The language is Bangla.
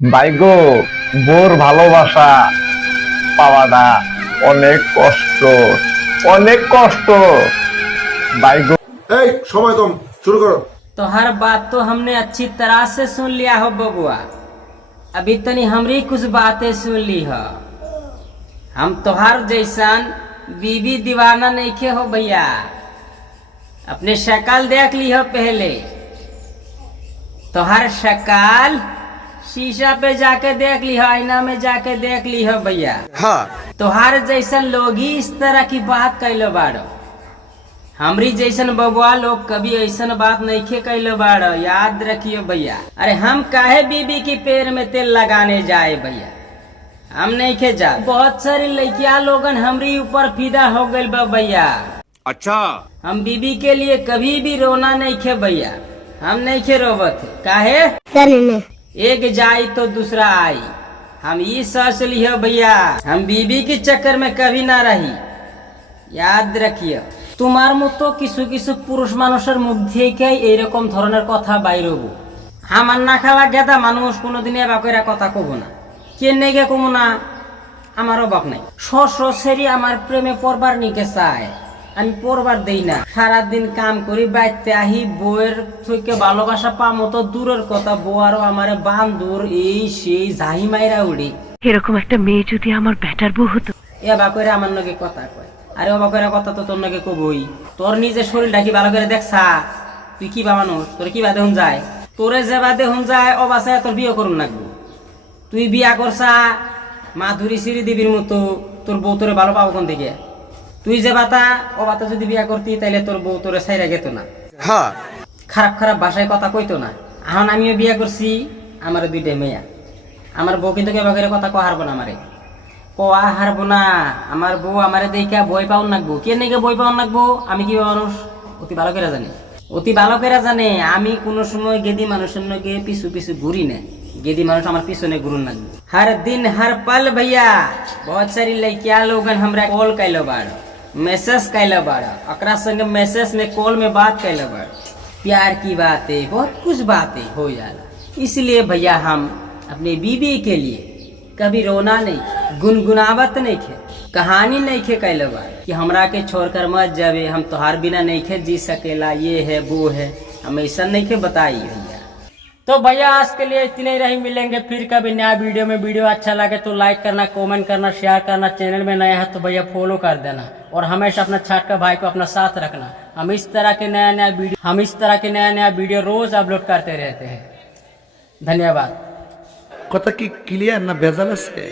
বাইগো বোর ভালোবাসা পাওয়াটা অনেক কষ্ট অনেক কষ্ট বাইগো এই সময় কম শুরু করো तो हर बात तो हमने अच्छी तरह से सुन लिया हो बबुआ अभी तनी हमरी कुछ बातें सुन ली हो हम तोहार जैसन बीबी दीवाना नहीं के हो भैया अपने शक्ल देख ली हो पहले तोहार शक्ल शीशा पे जाके देख ली हो आईना में जाके देख ली हो भैया। हाँ। तोहार जैसन लोग ही इस तरह की बात कैलो बाड़ो। हमरी जैसन बबुआ लोग कभी ऐसन बात नहीं खे कैलो बाड़ो याद रखियो भैया। अरे हम काहे बीबी की पैर में तेल लगाने जाए भैया? हम नहीं खे जा बहुत सारी लड़किया लोगन हमरी ऊपर फिदा हो गए बा भैया। अच्छा। हम बीबी के लिए कभी भी रोना नहीं खे भैया। हम नहीं खे रोवत। काहे? एक जाई तो दूसरा आई हम ये सोच लियो भैया हम बीबी के चक्कर में कभी ना रही याद রাখিও তোমার মতো কিছু কিছু পুরুষ মানুষের মুখ থেকে এইরকম ধরনের কথা বাইরবো আমার না খাওয়া গেদা মানুষ কোনোদিনই এবার করে কথা কব না কে নেগে কব না আমার অভাব নাই সশরি আমার প্রেমে পড়বার নিকে চায় আমি পড়বার দেই না। সারাদিন কাম করি বাইতে আহি বউয়ের থেকে ভালোবাসা পা মতো দূরের কথা বউ আরও আমারে বান্দুর এই সেই জাহি মাইরা উড়ি। এরকম একটা মেয়ে যদি আমার ব্যাটার বউ হতো? এবা করে আমার লগে কথা কয়। আরে অবা করে কথা তো তোর লগে কবই। তোর নিজের শরীরটা কি ভালো করে দেখছা? তুই কি বা মানুষ তোর কি বাদে হুন যায়? তোরে যে বাদে হুন যায় অবাসায় তোর বিয়ে করুন লাগবো তুই বিয়া করছা মাধুরী সিঁড়ি দিবির মতো তোর বউ তোরে ভালো পাবো কোন থেকে তুই যে বাতা ও বাতা যদি বিয়া করতি তাইলে তোর বউ তোরে সাইরা গেত না। হ্যাঁ। খারাপ খারাপ ভাষায় কথা কইতো না। এখন আমিও বিয়া করছি আমার দুইটা মেয়া। আমার বউ কিন্তু কেবা করে কথা কো হারবো না আমারে। কোয়া হারবো না আমার বউ আমারে দেখা বই পাউন নাকবো কে নেগে বই পাউন নাকবো আমি কি মানুষ? অতি ভালো করে জানি। অতি ভালো করে জানে আমি কোনো সময় গেদি মানুষের নগে পিছু পিছু ঘুরি না। গেদি মানুষ আমার পিছনে ঘুরুন না হার দিন হার পাল ভাইয়া বহুত সারি লাইকিয়া লোগন আমরা কল কাইলো বাড়ো मैसेज कैलो बाड़। ओकरा संगे मैसेज में कॉल में बात कैलो बाड़। प्यार की बातें, बहुत कुछ बातें हो जाला। इसलिए भैया हम अपने बीबी के लिए कभी रोना नहीं, गुनगुनावत नहीं खे, कहानी नहीं खे कैले कि हमरा के छोड़कर मत जावे, हम तोहार बिना नहीं खे जी सकेला, ये है, वो है। हम ऐसा नहीं खे बताई तो भैया, आज के लिए इतने ही रही, मिलेंगे फिर कभी नया वीडियो में। वीडियो अच्छा लगे तो लाइक करना कमेंट करना शेयर करना चैनल में नया है तो भैया फॉलो कर देना। और हमेशा अपना छाटका भाई को अपना साथ रखना। हम इस तरह के नया नया वीडियो, हम इस तरह के नया नया वीडियो रोज अपलोड करते रहते हैं। धन्यवाद। कत की क्लियर ना बेजलस है